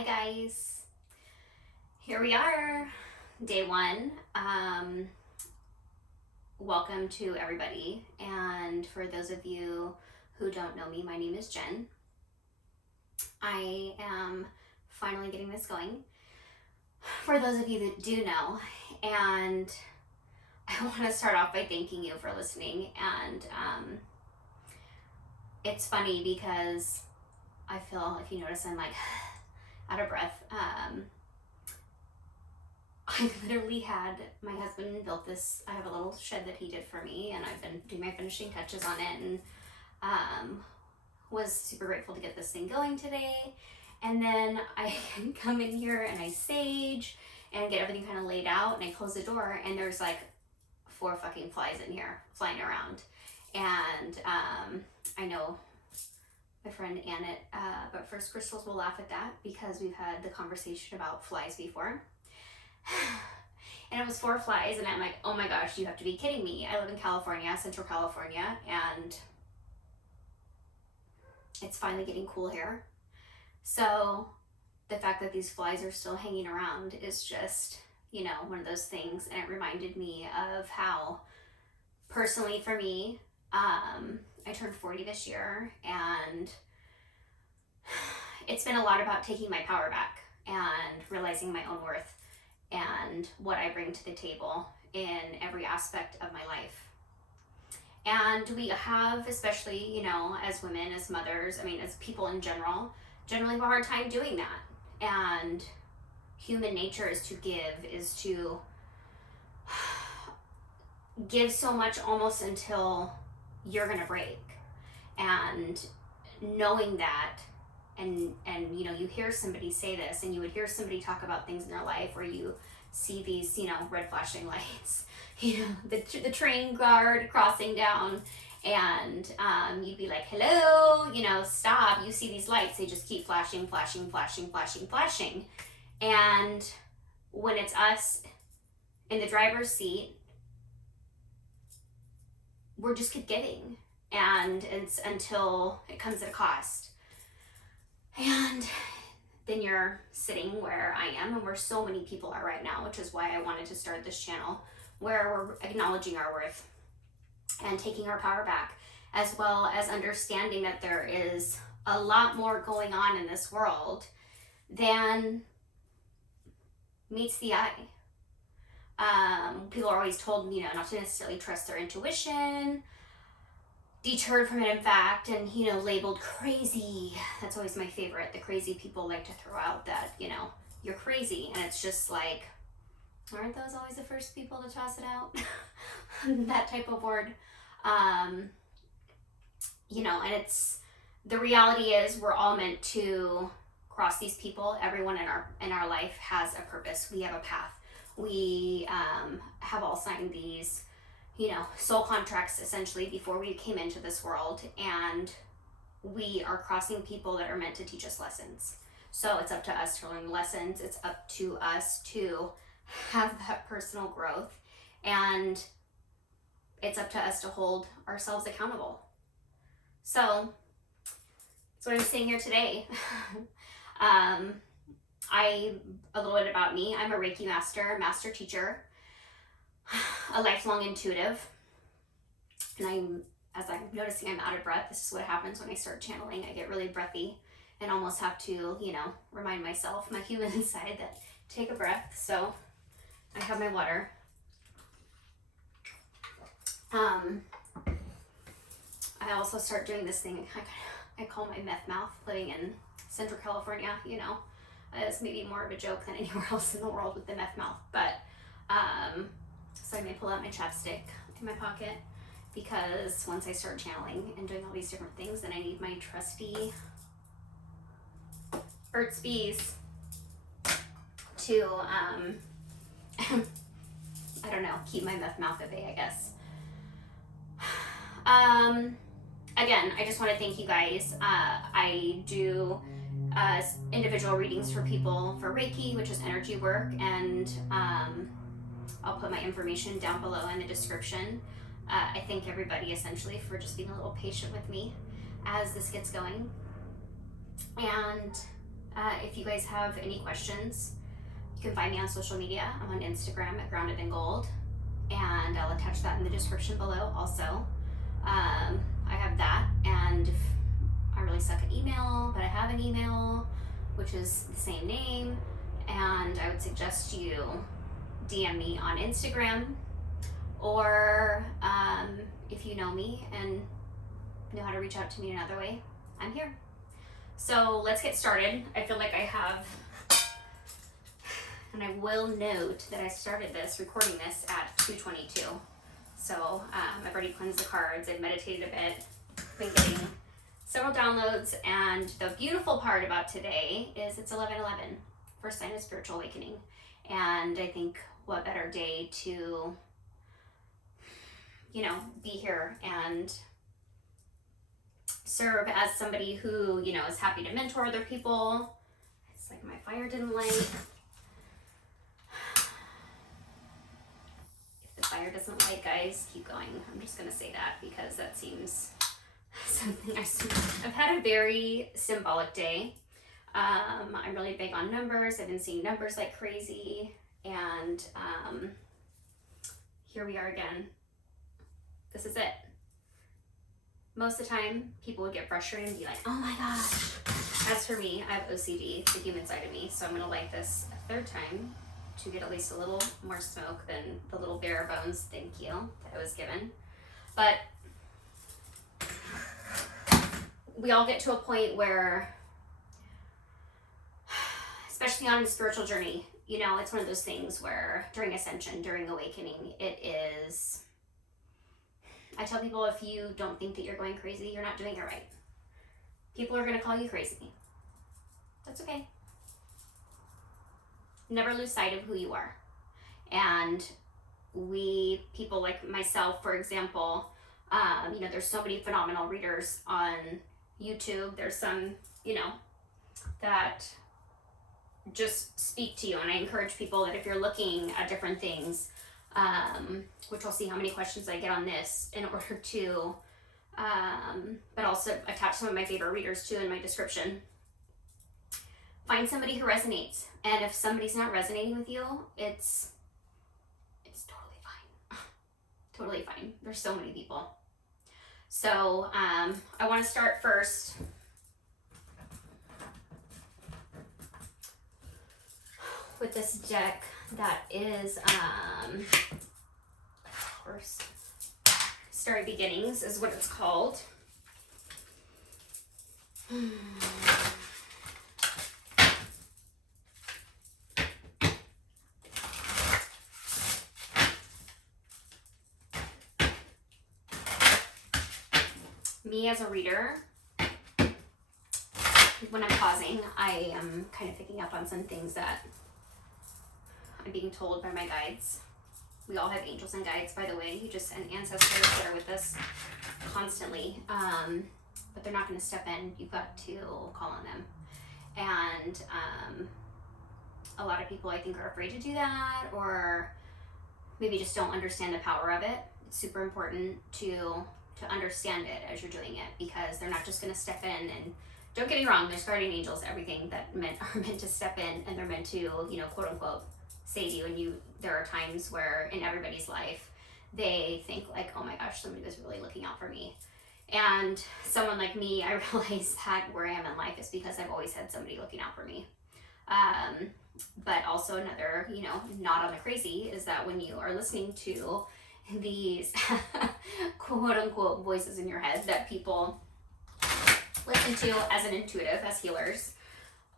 Hi guys, here we are, day one. Welcome to everybody, and for those of you who don't know me, my name is Jen. I am finally getting this going. For those of you that do know, and I want to start off by thanking you for listening, and it's funny because I feel, if you notice, I'm like out of breath. I literally had my husband built this. I have a little shed that he did for me, and I've been doing my finishing touches on it, and was super grateful to get this thing going today. And then I come in here and I sage and get everything kind of laid out, and I close the door, and there's like 4 fucking flies in here flying around. And I know my friend Annette, but first crystals will laugh at that because we've had the conversation about flies before. And it was 4 flies, and I'm like, oh my gosh, you have to be kidding me. I live in California, Central California, and it's finally getting cool here. So the fact that these flies are still hanging around is just, you know, one of those things. And it reminded me of how, personally for me, I turned 40 this year, and it's been a lot about taking my power back and realizing my own worth and what I bring to the table in every aspect of my life. And we have, especially, you know, as women, as mothers, I mean, as people in general, generally have a hard time doing that. And human nature is to give so much almost until you're gonna break. And knowing that, and you know, you hear somebody say this, and you would hear somebody talk about things in their life where you see these, you know, red flashing lights, you know, the train guard crossing down, and you'd be like, hello, you know, stop. You see these lights, they just keep flashing, flashing, flashing, flashing, flashing. And when it's us in the driver's seat, we're just keep giving, and it's until it comes at a cost. And then you're sitting where I am, and where so many people are right now, which is why I wanted to start this channel, where we're acknowledging our worth and taking our power back, as well as understanding that there is a lot more going on in this world than meets the eye. People are always told, you know, not to necessarily trust their intuition, deterred from it, in fact, and, you know, labeled crazy. That's always my favorite. The crazy people like to throw out that, you know, you're crazy. And it's just like, aren't those always the first people to toss it out? That type of word. You know, and it's, the reality is we're all meant to cross these people. Everyone in our life has a purpose. We have a path. We have all signed these, you know, soul contracts essentially before we came into this world, and we are crossing people that are meant to teach us lessons. So it's up to us to learn lessons. It's up to us to have that personal growth, and it's up to us to hold ourselves accountable. So that's what I'm saying here today. A little bit about me. I'm a Reiki Master, master teacher, a lifelong intuitive, and as I'm noticing I'm out of breath. This is what happens when I start channeling. I get really breathy and almost have to, you know, remind myself, my human inside, that take a breath. So I have my water. I also start doing this thing I call my meth mouth. Living in Central California, you know, is maybe more of a joke than anywhere else in the world with the meth mouth, but so I may pull out my chapstick in my pocket, because once I start channeling and doing all these different things, then I need my trusty Burt's Bees to I don't know, keep my meth mouth at bay, I guess. Again, I just want to thank you guys. I do individual readings for people for Reiki, which is energy work, and I'll put my information down below in the description. I thank everybody essentially for just being a little patient with me as this gets going. And If you guys have any questions, you can find me on social media. I'm on Instagram at Grounded in Gold, and I'll attach that in the description below also. I have that, and if I really suck at email, but I have an email, which is the same name, and I would suggest you DM me on Instagram, or if you know me and know how to reach out to me another way, I'm here. So let's get started. I feel like I have, and I will note that I started recording this at 2:22. So I've already cleansed the cards, I've meditated a bit, been getting several downloads, and the beautiful part about today is it's 11/11, first sign of spiritual awakening. And I think what better day to, be here and serve as somebody who, is happy to mentor other people. It's like my fire didn't light. If the fire doesn't light, guys, keep going. I'm just gonna say that because that seems something I've had a very symbolic day. I'm really big on numbers. I've been seeing numbers like crazy, and here we are again. This is it. Most of the time, people would get frustrated and be like, oh my gosh. As for me, I have OCD, the human side of me, so I'm gonna light this a third time to get at least a little more smoke than the little bare bones thank you that I was given. But we all get to a point where, especially on a spiritual journey, it's one of those things where during ascension, during awakening, I tell people, if you don't think that you're going crazy, you're not doing it right. People are going to call you crazy. That's okay. Never lose sight of who you are. And people like myself, for example, there's so many phenomenal readers on YouTube. There's some, that just speak to you. And I encourage people that if you're looking at different things, which I'll see how many questions I get on this in order to, but also attach some of my favorite readers too in my description. Find somebody who resonates. And if somebody's not resonating with you, it's totally fine. Totally fine. There's so many people. So I want to start first with this deck that is, of course, Starry Beginnings is what it's called. Me as a reader, when I'm pausing, I am kind of picking up on some things that I'm being told by my guides. We all have angels and guides, by the way, and ancestors that are with us constantly, but they're not going to step in. You've got to call on them. And a lot of people, I think, are afraid to do that, or maybe just don't understand the power of it. It's super important to understand it as you're doing it, because they're not just going to step in. And don't get me wrong, there's guardian angels, everything that are meant to step in, and they're meant to, quote unquote, save you. And there are times where in everybody's life they think like, oh my gosh, somebody was really looking out for me. And someone like me, I realize that where I am in life is because I've always had somebody looking out for me. But also another, not on the crazy, is that when you are listening to these quote unquote voices in your head that people listen to as an intuitive, as healers,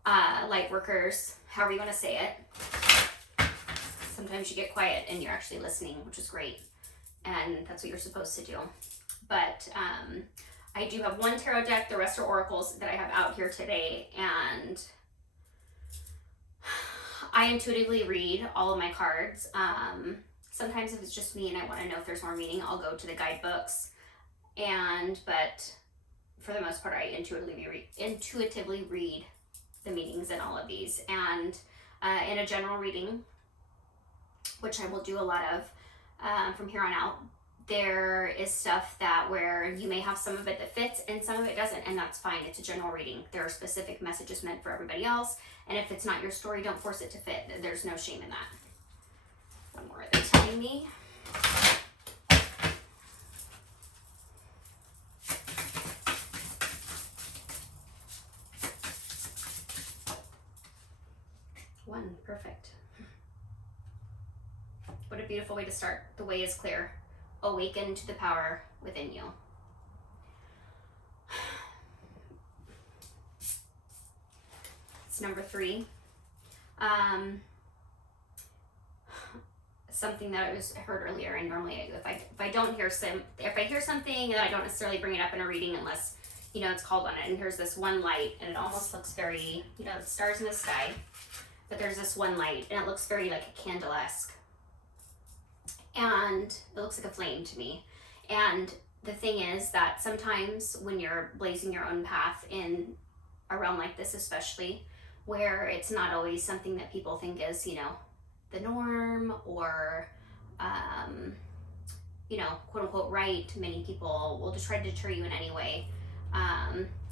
light workers, however you want to say it, sometimes you get quiet and you're actually listening, which is great. And that's what you're supposed to do. But I do have one tarot deck. The rest are oracles that I have out here today. And I intuitively read all of my cards. Sometimes if it's just me and I want to know if there's more meaning, I'll go to the guidebooks. But for the most part, I intuitively read the meanings in all of these. And in a general reading, which I will do a lot of from here on out, there is stuff that where you may have some of it that fits and some of it doesn't, and that's fine. It's a general reading. There are specific messages meant for everybody else, and if it's not your story, don't force it to fit. There's no shame in that. What more are they telling me? One, perfect. What a beautiful way to start. The way is clear. Awaken to the power within you. It's number 3. Something that I heard earlier, and normally if I hear something, then I don't necessarily bring it up in a reading unless it's called on it. And here's this one light, and it almost looks very the stars in the sky, but there's this one light, and it looks very like a candle-esque. And it looks like a flame to me. And the thing is that sometimes when you're blazing your own path in a realm like this, especially, where it's not always something that people think is, the norm or, quote unquote right, many people will just try to deter you in any way.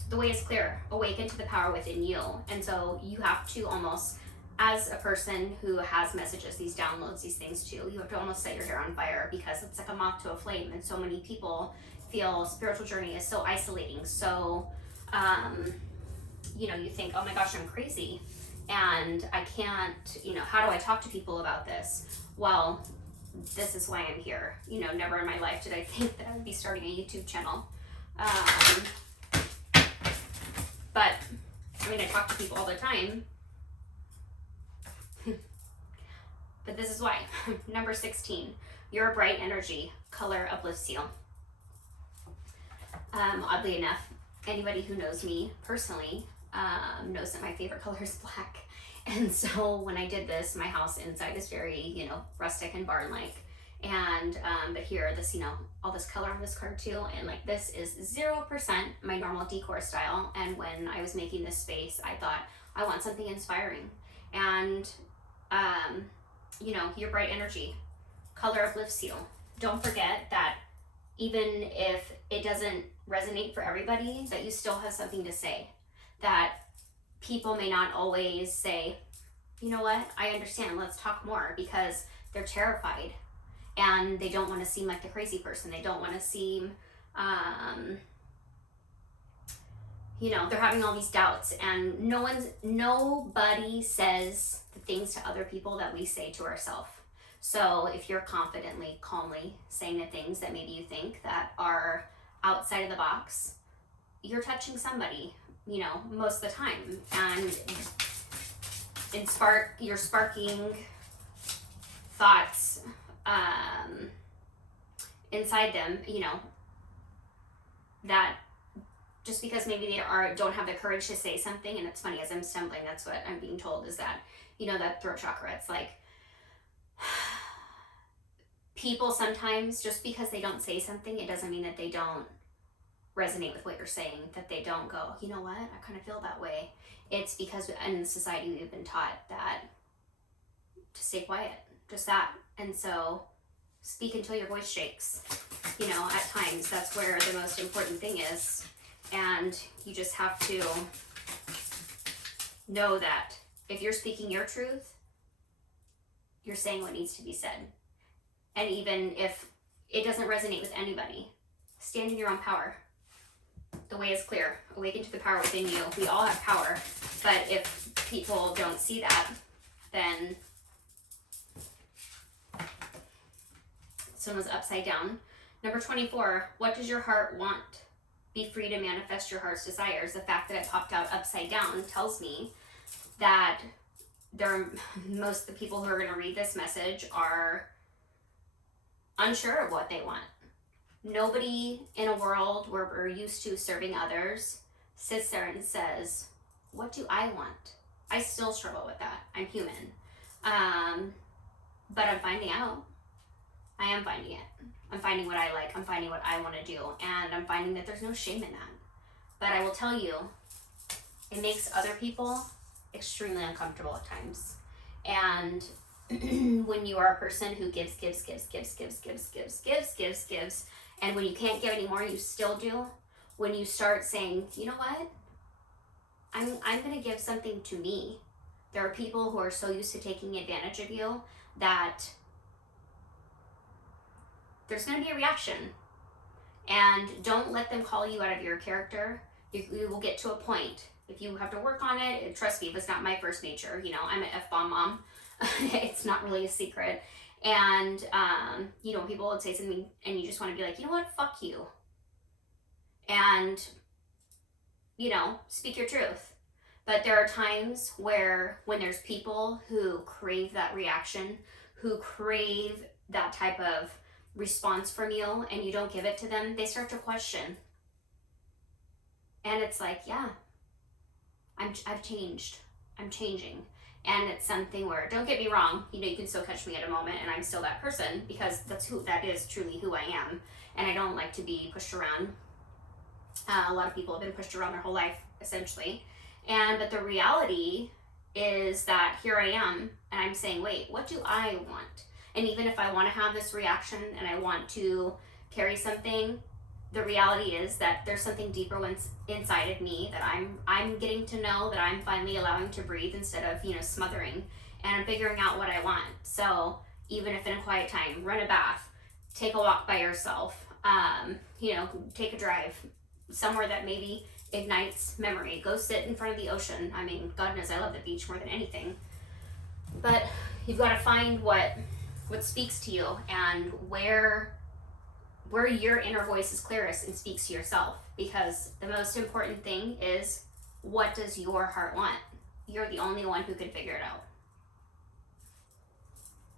The way is clear. Awaken to the power within you. And so you have to almost, as a person who has messages, these downloads, these things too, you have to almost set your hair on fire, because it's like a moth to a flame, and so many people feel spiritual journey is so isolating. So, you think, oh my gosh, I'm crazy, and I can't, how do I talk to people about this? Well, this is why I'm here. Never in my life did I think that I would be starting a YouTube channel. But, I talk to people all the time. But this is why. Number 16, you're a bright energy. Color uplifts you. Oddly enough, anybody who knows me personally knows that my favorite color is black. And so when I did this, my house inside is very, rustic and barn-like. And, but here, this, all this color on this card too. And like, this is 0% my normal decor style. And when I was making this space, I thought, I want something inspiring. And, your bright energy. Color uplifts you. Don't forget that even if it doesn't resonate for everybody, that you still have something to say. That people may not always say, you know what, I understand, let's talk more, because they're terrified and they don't want to seem like the crazy person. They don't want to seem, they're having all these doubts, and nobody says the things to other people that we say to ourselves. So if you're confidently, calmly saying the things that maybe you think that are outside of the box, you're touching somebody, most of the time, and you're sparking thoughts inside them, that just because maybe they don't have the courage to say something. And it's funny, as I'm stumbling, that's what I'm being told, is that, that throat chakra, it's like, people sometimes, just because they don't say something, it doesn't mean that they don't resonate with what you're saying, that they don't go, you know what, I kind of feel that way. It's because in society we've been taught that to stay quiet, just that. And so speak until your voice shakes. At times that's where the most important thing is. And you just have to know that if you're speaking your truth, you're saying what needs to be said. And even if it doesn't resonate with anybody, stand in your own power. The way is clear. Awaken to the power within you. We all have power, but if people don't see that, then someone's upside down. Number 24, what does your heart want? Be free to manifest your heart's desires. The fact that it popped out upside down tells me that most of the people who are going to read this message are unsure of what they want. Nobody in a world where we're used to serving others sits there and says, what do I want? I still struggle with that. I'm human. But I'm finding out. I am finding it. I'm finding what I like. I'm finding what I want to do. And I'm finding that there's no shame in that. But I will tell you, it makes other people extremely uncomfortable at times. And when you are a person who gives, and when you can't give anymore, you still do. When you start saying, you know what, I'm gonna give something to me. There are people who are so used to taking advantage of you that there's gonna be a reaction. And don't let them call you out of your character. You will get to a point. If you have to work on it, trust me, if it's not my first nature, you know, I'm an F-bomb mom. It's not really a secret. And, you know, people would say something and you just want to be like, you know what, fuck you. And, you know, speak your truth. But there are times where when there's people who crave that reaction, who crave that type of response from you, and you don't give it to them, they start to question. And it's like, yeah, I've changed. I'm changing. And it's something where, don't get me wrong, you know, you can still catch me at a moment and I'm still that person, because that is truly who I am. And I don't like to be pushed around. A lot of people have been pushed around their whole life, essentially. But the reality is that here I am, and I'm saying, wait, what do I want? And even if I want to have this reaction and I want to carry something, the reality is that there's something deeper inside of me that I'm getting to know, that I'm finally allowing to breathe instead of, you know, smothering. And I'm figuring out what I want. So even if in a quiet time, run a bath, take a walk by yourself, you know, take a drive somewhere that maybe ignites memory. Go sit in front of the ocean. I mean, God knows I love the beach more than anything. But you've got to find what speaks to you, and where your inner voice is clearest and speaks to yourself. Because the most important thing is, what does your heart want? You're the only one who can figure it out.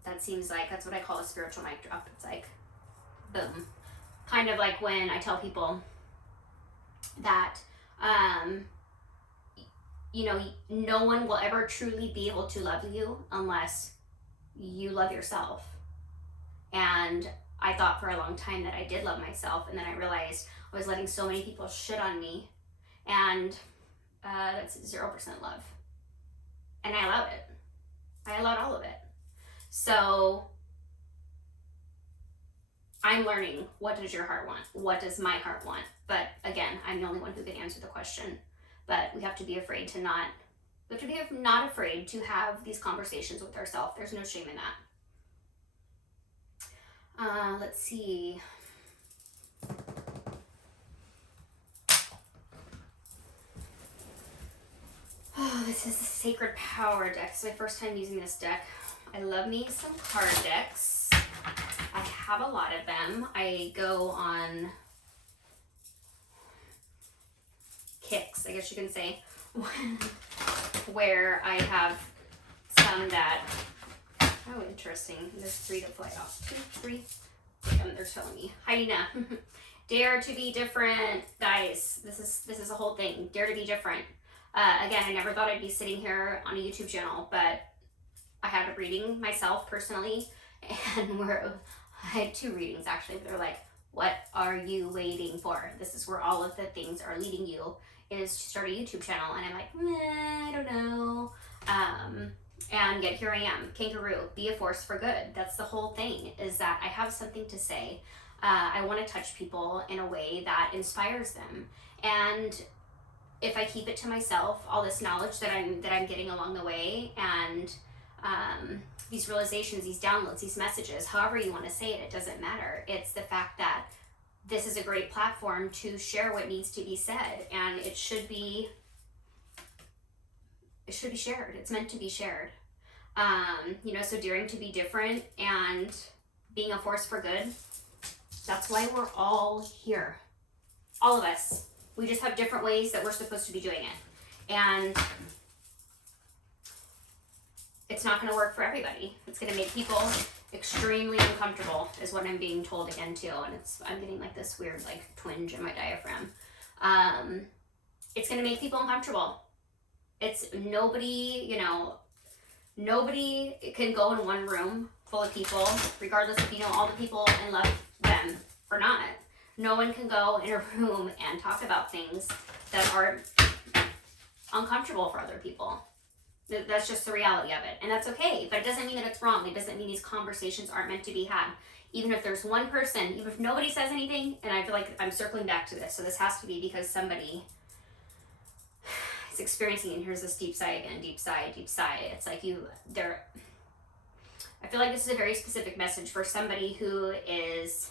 That seems like, that's what I call a spiritual mic drop. It's like, boom. Kind of like when I tell people that, you know, no one will ever truly be able to love you unless you love yourself. And I thought for a long time that I did love myself, and then I realized I was letting so many people shit on me, and that's 0% love. And I allowed it. I allowed all of it. So I'm learning, what does your heart want? What does my heart want? But again, I'm the only one who can answer the question. But we have to be afraid to not, we have to be not afraid to have these conversations with ourselves. There's no shame in that. Let's see. Oh, this is the Sacred Power deck. It's my first time using this deck. I love me some card decks. I have a lot of them. I go on kicks, I guess you can say, where I have some that, oh, interesting. There's 3 to fly off. 2, 3. They're telling me. Hyena. Dare to be different. Guys, this is a whole thing. Dare to be different. Again, I never thought I'd be sitting here on a YouTube channel, but I had a reading myself personally, and I had 2 readings actually. They're like, what are you waiting for? This is where all of the things are leading you, is to start a YouTube channel. And I'm like, I don't know. And yet here I am, kangaroo, be a force for good. That's the whole thing, is that I have something to say. I want to touch people in a way that inspires them. And if I keep it to myself, all this knowledge that I'm getting along the way, and these realizations, these downloads, these messages, however you want to say it, it doesn't matter. It's the fact that this is a great platform to share what needs to be said, and it should be shared. It's meant to be shared. You know, so daring to be different and being a force for good, that's why we're all here. All of us. We just have different ways that we're supposed to be doing it. And it's not going to work for everybody. It's going to make people extremely uncomfortable, is what I'm being told again too. And I'm getting like this weird like twinge in my diaphragm. It's going to make people uncomfortable. It's nobody, you know, nobody can go in one room full of people, regardless if you know all the people and love them or not. No one can go in a room and talk about things that are uncomfortable for other people. That's just the reality of it. And that's okay, but it doesn't mean that it's wrong. It doesn't mean these conversations aren't meant to be had. Even if there's one person, even if nobody says anything, and I feel like I'm circling back to this, so this has to be because somebody is experiencing, and here's this deep sigh again, deep sigh, deep sigh. It's like I feel like this is a very specific message for somebody who is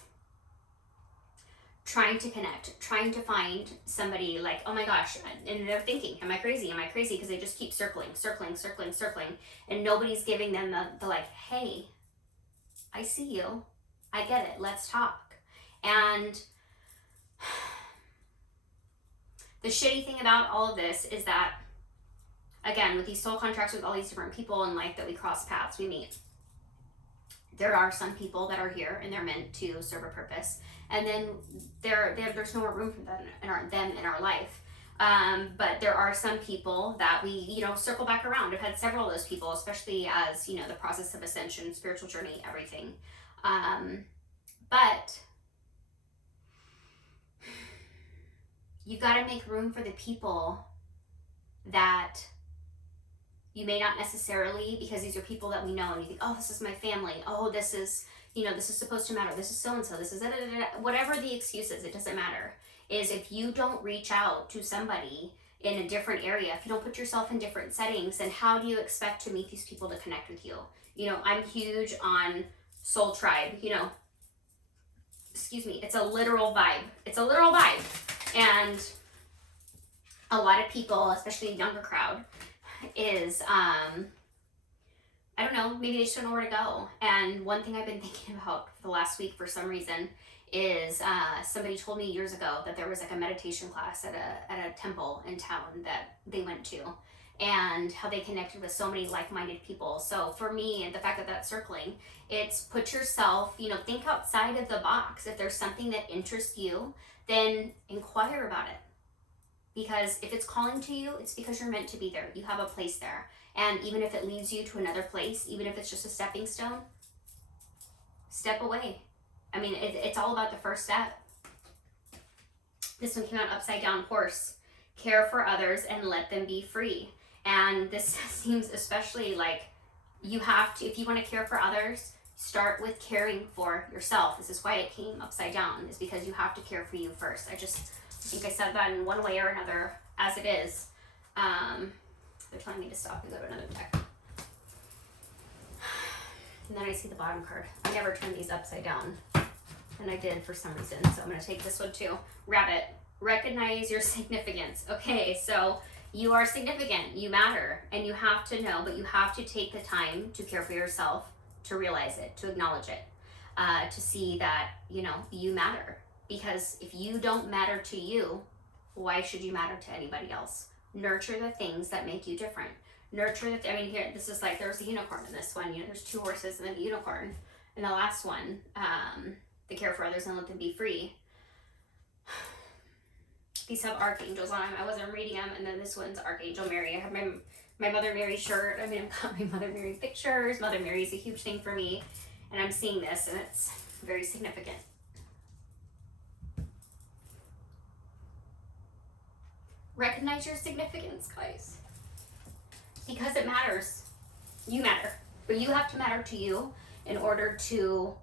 trying to connect, trying to find somebody like, oh my gosh, and they're thinking, am I crazy? Am I crazy? Because they just keep circling, and nobody's giving them the like, hey, I see you, I get it, let's talk. And the shitty thing about all of this is that, again, with these soul contracts with all these different people in life that we cross paths, we meet, there are some people that are here and they're meant to serve a purpose, and then there's no more room for them in our life. But there are some people that we, circle back around. I've had several of those people, especially as, the process of ascension, spiritual journey, everything. But you've got to make room for the people that you may not necessarily, because these are people that we know and you think, oh, this is my family. Oh, this is, this is supposed to matter. This is so-and-so. This is whatever the excuse is, it doesn't matter. Is if you don't reach out to somebody in a different area, if you don't put yourself in different settings, then how do you expect to meet these people to connect with you? I'm huge on soul tribe, excuse me, it's a literal vibe. It's a literal vibe. And a lot of people, especially a younger crowd, is, I don't know, maybe they just don't know where to go. And one thing I've been thinking about for the last week for some reason is somebody told me years ago that there was like a meditation class at a temple in town that they went to, and how they connected with so many like-minded people. So for me, and the fact that that's circling, it's put yourself, think outside of the box. If there's something that interests you, then inquire about it. Because if it's calling to you, it's because you're meant to be there. You have a place there. And even if it leads you to another place, even if it's just a stepping stone, step away. I mean, it's all about the first step. This one came out upside down horse. Care for others and let them be free. And this seems especially like you have to, if you want to care for others, start with caring for yourself. This is why it came upside down, is because you have to care for you first. I think I said that in one way or another, as it is. They're telling me to stop and go to another deck. And then I see the bottom card. I never turn these upside down. And I did for some reason. So I'm going to take this one too. Rabbit. Recognize your significance. Okay, so you are significant. You matter. And you have to know, but you have to take the time to care for yourself, to realize it, to acknowledge it, to see that, you matter. Because if you don't matter to you, why should you matter to anybody else? Nurture the things that make you different. Nurture here, this is like, there's a unicorn in this one. There's two horses and then a unicorn. And the last one, the care for others and let them be free. These have archangels on them. I wasn't reading them. And then this one's Archangel Mary. I have my Mother Mary shirt. I've got my Mother Mary pictures. Mother Mary is a huge thing for me. And I'm seeing this and it's very significant. Recognize your significance, guys. Because it matters. You matter. But you have to matter to you in order to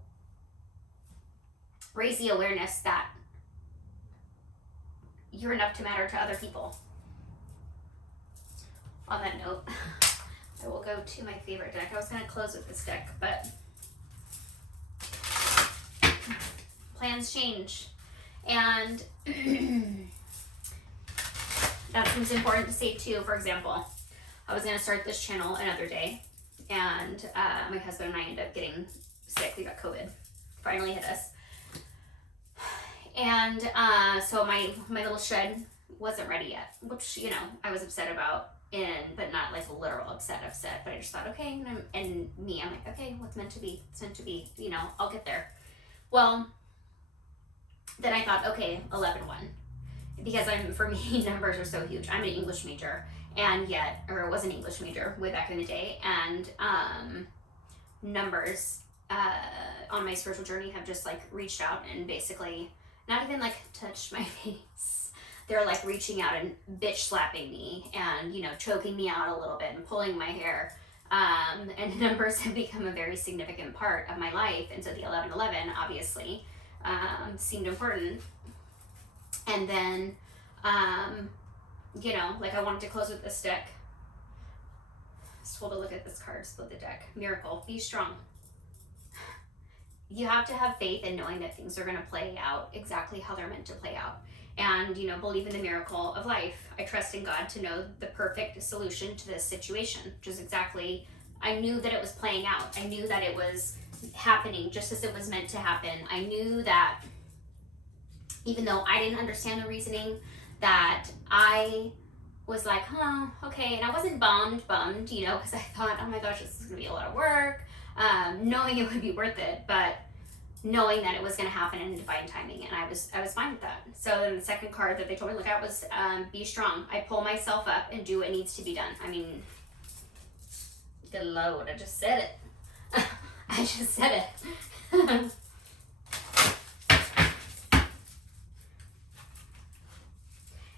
raise the awareness that you're enough to matter to other people. On that note, I will go to my favorite deck. I was going to close with this deck, but plans change. And that seems important to say too. For example, I was going to start this channel another day, and my husband and I ended up getting sick. We got COVID. Finally hit us. And so my little shed wasn't ready yet, which, I was upset about, but not like a literal upset, but I just thought, okay, I'm like, okay, what's meant to be, it's meant to be, I'll get there. Well, then I thought, okay, 11-1. Because for me, numbers are so huge. I'm an English major, was an English major way back in the day, and numbers on my spiritual journey have just like reached out and basically not even like touched my face, they're like reaching out and bitch slapping me and, you know, choking me out a little bit and pulling my hair. And numbers have become a very significant part of my life. And so the 1111 obviously seemed important. And then, you know, like I wanted to close with this deck. I was told to look at this card, split the deck. Miracle, be strong. You have to have faith in knowing that things are going to play out exactly how they're meant to play out. And, you know, believe in the miracle of life. I trust in God to know the perfect solution to this situation, which is exactly, I knew that it was playing out. I knew that it was happening just as it was meant to happen. I knew that even though I didn't understand the reasoning, that I was like, huh, okay. And I wasn't bummed, you know, because I thought, oh my gosh, this is going to be a lot of work. Knowing it would be worth it, but knowing that it was going to happen in divine timing, and I was fine with that. So then the second card that they told me to look at was be strong. I pull myself up and do what needs to be done. I mean, good Lord, I just said it. I just said it.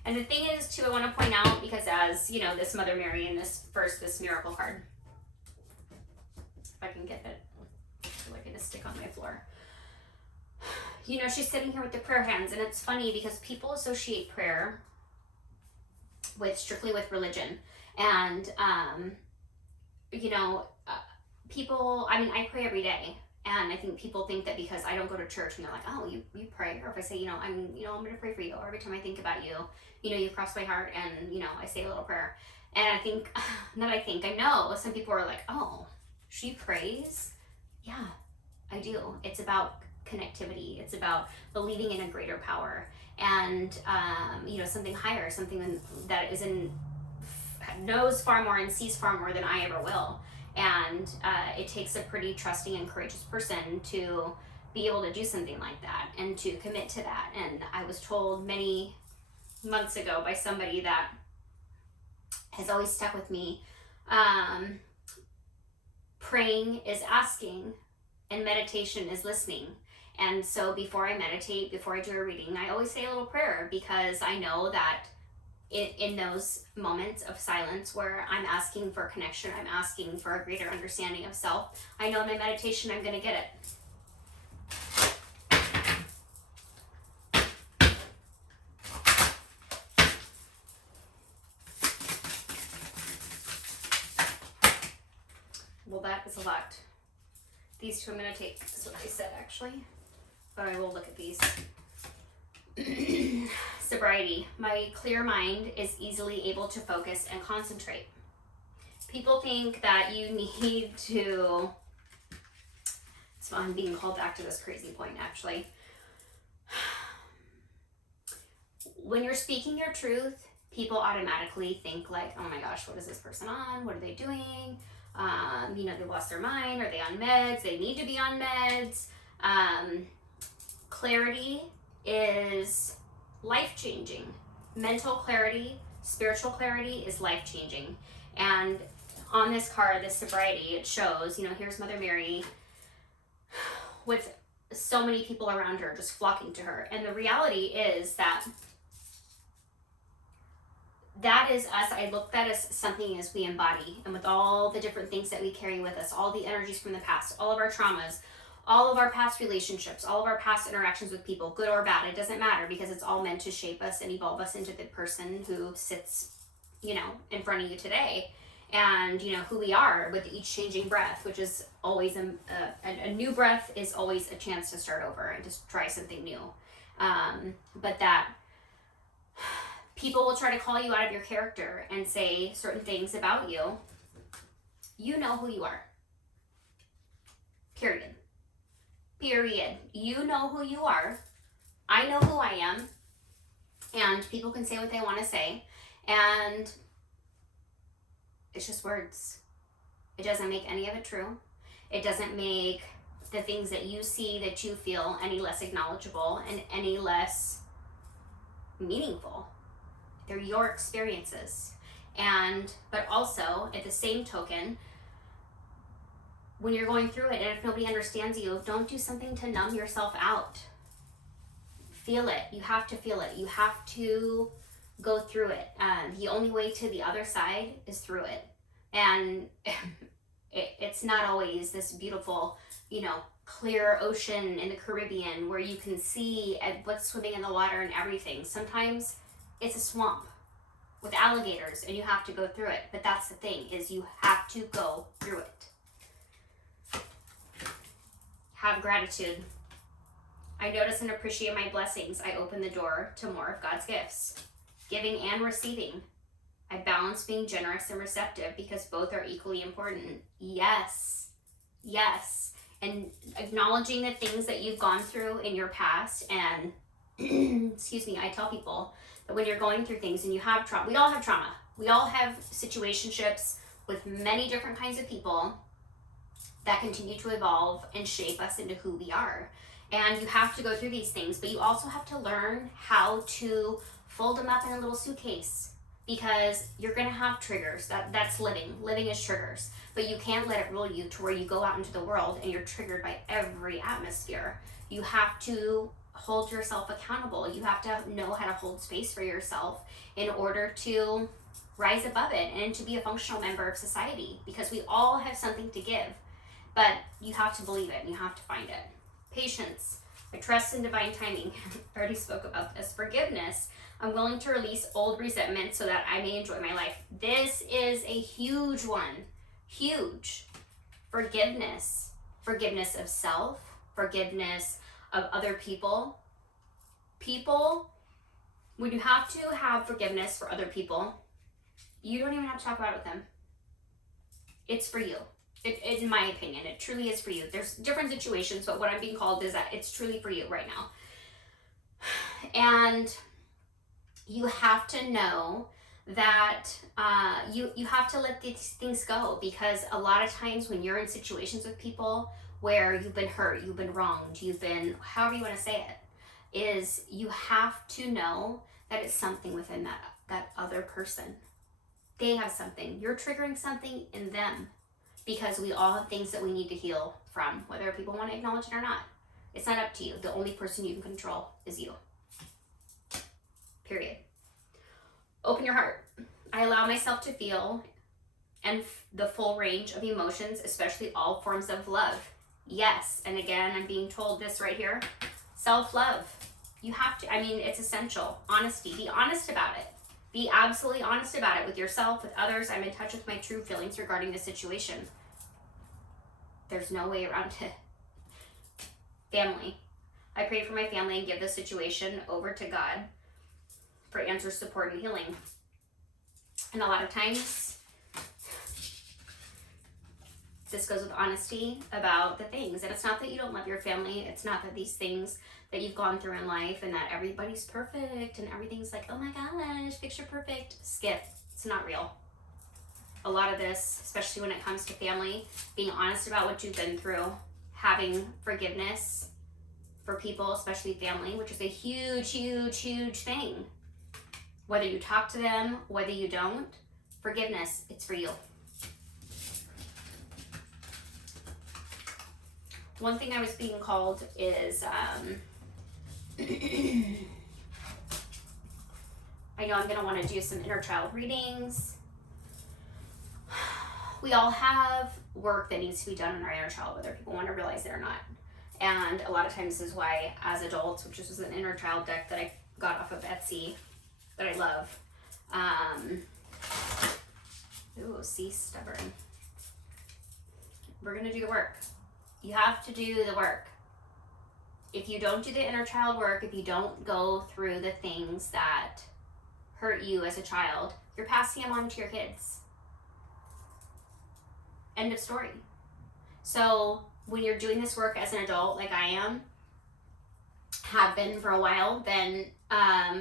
And the thing is, too, I want to point out, because as, you know, this Mother Mary in this miracle card, if I can get it, I feel like it's stick on my floor. You know, she's sitting here with the prayer hands, and it's funny because people associate prayer with strictly with religion. And, you know, people, I mean, I pray every day. And I think people think that because I don't go to church and they're like, oh, you pray. Or if I say, I'm going to pray for you. Or every time I think about you, you cross my heart and, I say a little prayer. And I think, I know some people are like, oh, she prays? Yeah, I do. It's about connectivity. It's about believing in a greater power and, something higher, something that knows far more and sees far more than I ever will. And it takes a pretty trusting and courageous person to be able to do something like that and to commit to that. And I was told many months ago by somebody that has always stuck with me, praying is asking and meditation is listening. And so before I meditate, before I do a reading, I always say a little prayer, because I know that in those moments of silence where I'm asking for connection, I'm asking for a greater understanding of self, I know in my meditation I'm going to get it. Well, that is a lot. These two I'm going to take. That's what they said, actually. But I will look at these. Sobriety. My clear mind is easily able to focus and concentrate. People think that you need to... So I'm being called back to this crazy point, actually. When you're speaking your truth, people automatically think like, oh my gosh, what is this person on? What are they doing? They lost their mind. Are they on meds? They need to be on meds. Clarity is life-changing. Mental clarity, spiritual clarity is life-changing. And on this card, this sobriety, it shows, here's Mother Mary with so many people around her just flocking to her. And the reality is that is us. I look at as something as we embody, and with all the different things that we carry with us, all the energies from the past, all of our traumas, all of our past relationships, all of our past interactions with people, good or bad, it doesn't matter, because it's all meant to shape us and evolve us into the person who sits, in front of you today. And, who we are with each changing breath, which is always a new breath is always a chance to start over and just try something new. But that people will try to call you out of your character and say certain things about you. You know who you are. Period. You know who you are. I know who I am. And people can say what they want to say. And it's just words. It doesn't make any of it true. It doesn't make the things that you see, that you feel, any less acknowledgeable and any less meaningful. They're your experiences. But also, at the same token, when you're going through it, and if nobody understands you, don't do something to numb yourself out. Feel it. You have to feel it. You have to go through it. The only way to the other side is through it. And it's not always this beautiful, you know, clear ocean in the Caribbean where you can see what's swimming in the water and everything. Sometimes it's a swamp with alligators and you have to go through it. But that's the thing, is you have to go through it. Have gratitude. I notice and appreciate my blessings. I open the door to more of God's gifts, giving and receiving. I balance being generous and receptive because both are equally important. Yes, yes. And acknowledging the things that you've gone through in your past. And excuse me, I tell people that when you're going through things and you have trauma, we all have trauma. We all have situationships with many different kinds of people that continue to evolve and shape us into who we are. And you have to go through these things, but you also have to learn how to fold them up in a little suitcase, because you're gonna have triggers. That's living. Living is triggers, but you can't let it rule you to where you go out into the world and you're triggered by every atmosphere. You have to hold yourself accountable. You have to know how to hold space for yourself in order to rise above it and to be a functional member of society, because we all have something to give, but you have to believe it and you have to find it. Patience. I trust in divine timing. I already spoke about this. Forgiveness. I'm willing to release old resentment so that I may enjoy my life. This is a huge one. Huge. Forgiveness. Forgiveness of self. Forgiveness of other people. People, when you have to have forgiveness for other people, you don't even have to talk about it with them. It's for you. In my opinion, it truly is for you. There's different situations, but what I'm being called is that it's truly for you right now. And you have to know that you have to let these things go, because a lot of times when you're in situations with people where you've been hurt, you've been wronged, you've been, however you want to say it, is you have to know that it's something within that other person. They have something. You're triggering something in them. Because we all have things that we need to heal from, whether people want to acknowledge it or not. It's not up to you. The only person you can control is you. Period. Open your heart. I allow myself to feel and the full range of emotions, especially all forms of love. Yes, and again, I'm being told this right here. Self-love. You have to, I mean, it's essential. Honesty. Be honest about it. Be absolutely honest about it with yourself, with others. I'm in touch with my true feelings regarding the situation. There's no way around it. Family. I pray for my family and give the situation over to God for answers, support, and healing. And a lot of times, this goes with honesty about the things. And it's not that you don't love your family. It's not that these things that you've gone through in life and that everybody's perfect and everything's like, oh my gosh, picture perfect. Skip. It's not real. A lot of this, especially when it comes to family, being honest about what you've been through, having forgiveness for people, especially family, which is a huge, huge, huge thing. Whether you talk to them, whether you don't, forgiveness, it's for you. One thing I was being called is, I know I'm going to want to do some inner child readings. We all have work that needs to be done in our inner child, whether people want to realize it or not. And a lot of times this is why, as adults, which is an inner child deck that I got off of Etsy, that I love. See, stubborn. We're going to do the work. You have to do the work. If you don't do the inner child work, if you don't go through the things that hurt you as a child, you're passing them on to your kids. End of story. So when you're doing this work as an adult, like I am, have been for a while, then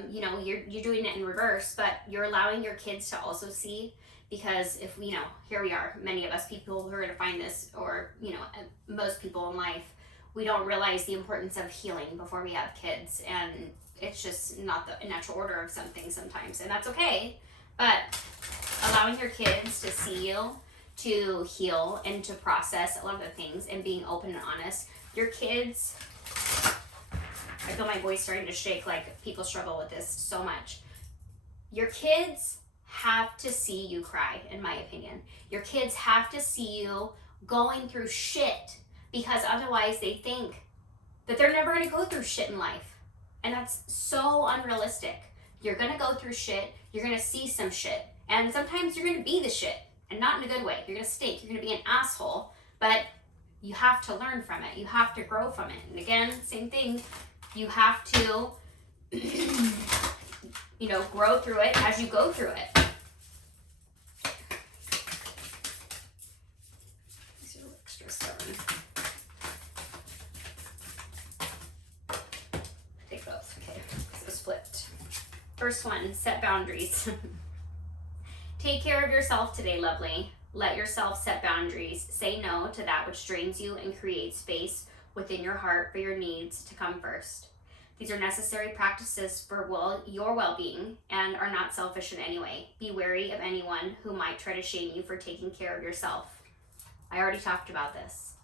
you're doing it in reverse, but you're allowing your kids to also see. Because if, here we are, many of us people who are going to find this, or, most people in life, we don't realize the importance of healing before we have kids. And it's just not the natural order of something sometimes. And that's okay. But allowing your kids to see you, to heal, and to process a lot of the things, and being open and honest. Your kids, I feel my voice starting to shake, like people struggle with this so much. Your kids have to see you cry, in my opinion. Your kids have to see you going through shit, because otherwise they think that they're never going to go through shit in life. And that's so unrealistic. You're going to go through shit. You're going to see some shit. And sometimes you're going to be the shit, and not in a good way. You're going to stink. You're going to be an asshole. But you have to learn from it. You have to grow from it. And again, same thing. You have to, grow through it as you go through it. These are extra stubborn. Take both. Okay, this is flipped. First one, set boundaries. Take care of yourself today, lovely. Let yourself set boundaries. Say no to that which drains you and create space within your heart for your needs to come first. These are necessary practices for your well-being and are not selfish in any way. Be wary of anyone who might try to shame you for taking care of yourself. I already talked about this.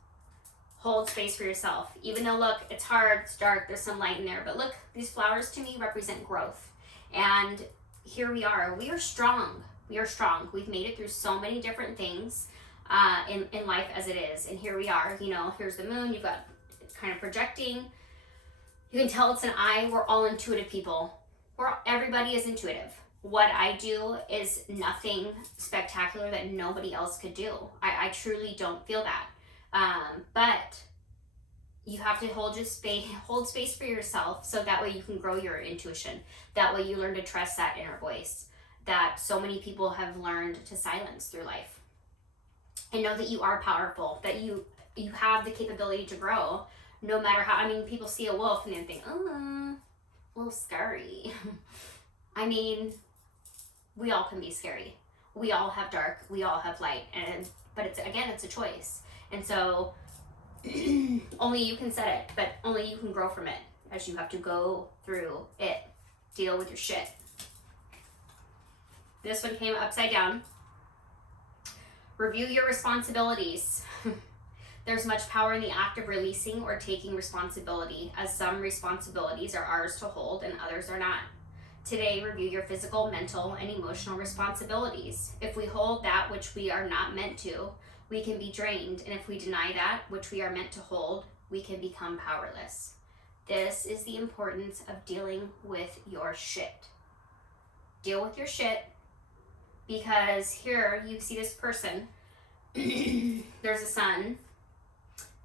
Hold space for yourself. Even though, look, it's hard, it's dark, there's some light in there, but look, these flowers to me represent growth. And here we are. We are strong. We are strong. We've made it through so many different things in life as it is. And here we are. Here's the moon. You've got kind of projecting. You can tell it's an eye. We're all intuitive people. Everybody is intuitive. What I do is nothing spectacular that nobody else could do. I truly don't feel that. But you have to hold space for yourself, so that way you can grow your intuition. That way you learn to trust that inner voice that so many people have learned to silence through life. And know that you are powerful, that you have the capability to grow, no matter how. People see a wolf and they think, oh, a little scary. We all can be scary. We all have dark, we all have light, but it's a choice. And so only you can set it, but only you can grow from it, as you have to go through it. Deal with your shit. This one came upside down. Review your responsibilities. There's much power in the act of releasing or taking responsibility, as some responsibilities are ours to hold and others are not. Today, review your physical, mental, and emotional responsibilities. If we hold that which we are not meant to, we can be drained. And if we deny that which we are meant to hold, we can become powerless. This is the importance of dealing with your shit. Deal with your shit, because here you see this person. There's a sun.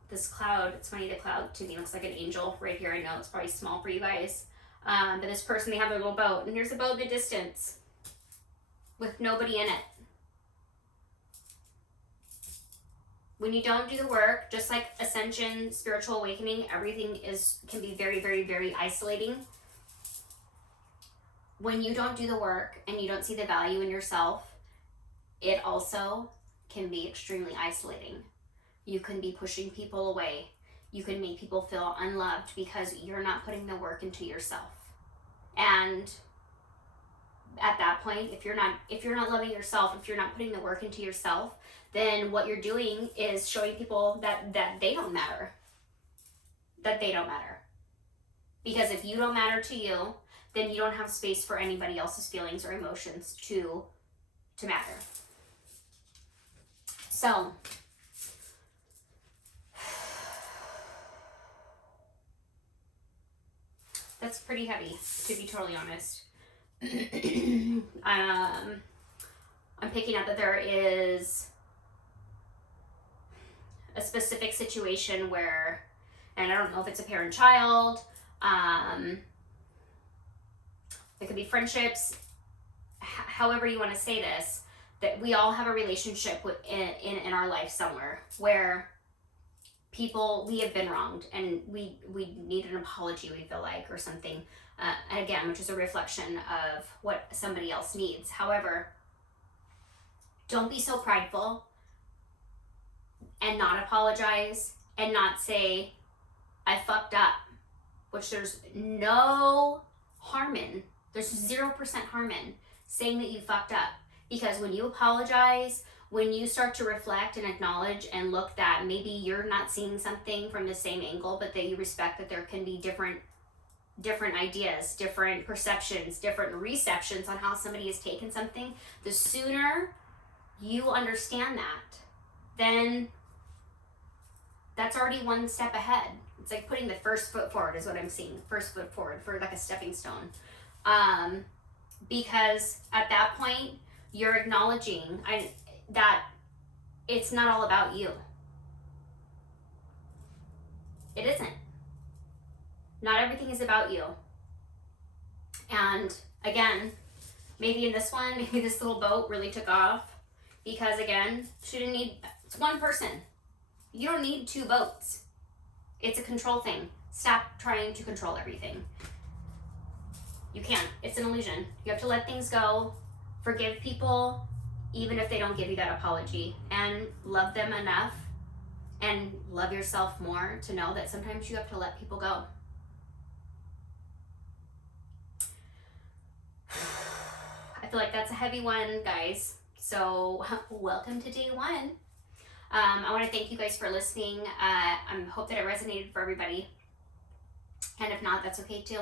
This cloud, it's funny, the cloud to me looks like an angel right here. I know it's probably small for you guys. But this person, they have their little boat, and here's a boat in the distance with nobody in it. When you don't do the work, just like ascension, spiritual awakening, everything can be very, very, very isolating. When you don't do the work and you don't see the value in yourself, it also can be extremely isolating. You can be pushing people away. You can make people feel unloved because you're not putting the work into yourself. And at that point, if you're not loving yourself, if you're not putting the work into yourself, then what you're doing is showing people that they don't matter. That they don't matter. Because if you don't matter to you, then you don't have space for anybody else's feelings or emotions to matter. So, that's pretty heavy, to be totally honest. I'm picking up that there is a specific situation where, and I don't know if it's a parent-child, it could be friendships, however you want to say this, that we all have a relationship in our life somewhere where we have been wronged and we need an apology, we feel like, or something, again, which is a reflection of what somebody else needs. However, don't be so prideful and not apologize and not say, I fucked up, which there's no harm in. There's 0% harm in saying that you fucked up. Because when you apologize, when you start to reflect and acknowledge and look that maybe you're not seeing something from the same angle, but that you respect that there can be different different ideas, different perceptions, different receptions on how somebody has taken something, the sooner you understand that, then that's already one step ahead. It's like putting the first foot forward is what I'm seeing. First foot forward for like a stepping stone. Because at that point, you're acknowledging that it's not all about you. It isn't. Not everything is about you. And again, maybe in this one, maybe this little boat really took off because again, it's one person. You don't need two boats. It's a control thing. Stop trying to control everything. You can't. It's an illusion. You have to let things go, forgive people, even if they don't give you that apology, and love them enough and love yourself more to know that sometimes you have to let people go. I feel like that's a heavy one, guys. So welcome to day one. I want to thank you guys for listening. I hope that it resonated for everybody. And if not, that's okay too.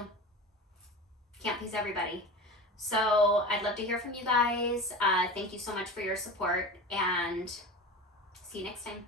Can't please everybody. So I'd love to hear from you guys. Thank you so much for your support and see you next time.